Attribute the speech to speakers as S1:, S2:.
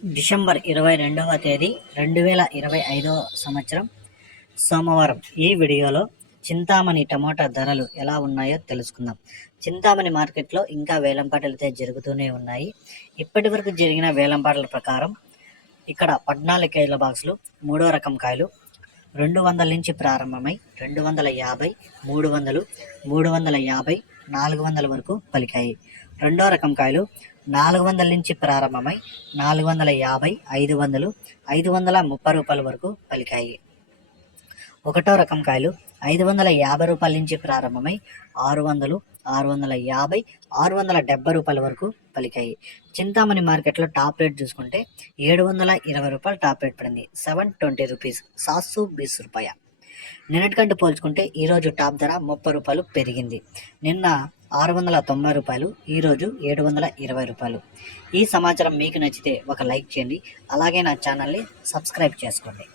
S1: December ఇరవై రెండవ తేదీ రెండు వేల ఇరవై ఐదవ సంవత్సరం సోమవారం. ఈ వీడియోలో చింతామణి టమోటా ధరలు ఎలా ఉన్నాయో తెలుసుకుందాం. చింతామణి మార్కెట్లో ఇంకా వేలంపాటలు అయితే జరుగుతూనే ఉన్నాయి. ఇప్పటి వరకు జరిగిన వేలంపాటల ప్రకారం ఇక్కడ పద్నాలుగు కేజీల బాక్సులు మూడో రకం కాయలు రెండు వందల నుంచి ప్రారంభమై రెండు వందల యాభై మూడు వందలు మూడు వందల యాభై నాలుగు వందల వరకు పలికాయి. రెండో రకం కాయలు నాలుగు వందల నుంచి ప్రారంభమై నాలుగు వందల యాభై ఐదు వందలు ఐదు వందల ముప్పై రూపాయల వరకు పలికాయి. ఒకటో రకం కాయలు ఐదు వందల యాభై రూపాయల నుంచి ప్రారంభమై ఆరు వందలు ఆరు వందల యాభై ఆరు వందల డెబ్బై రూపాయల వరకు పలికాయి. చింతామణి మార్కెట్లో టాప్ రేట్ చూసుకుంటే ఏడు వందల ఇరవై రూపాయలు టాప్ రేట్ పడింది. సెవెన్ ట్వంటీ రూపీస్ సాసు బీస్ రూపాయ. నిన్నటికంటే పోల్చుకుంటే ఈరోజు టాప్ ధర ముప్పై రూపాయలు పెరిగింది. నిన్న ఆరు వందల తొంభై రూపాయలు ఈరోజు ఏడు వందల ఇరవై రూపాయలు. ఈ సమాచారం మీకు నచ్చితే ఒక లైక్ చేయండి అలాగే నా ఛానల్ని సబ్స్క్రైబ్ చేసుకోండి.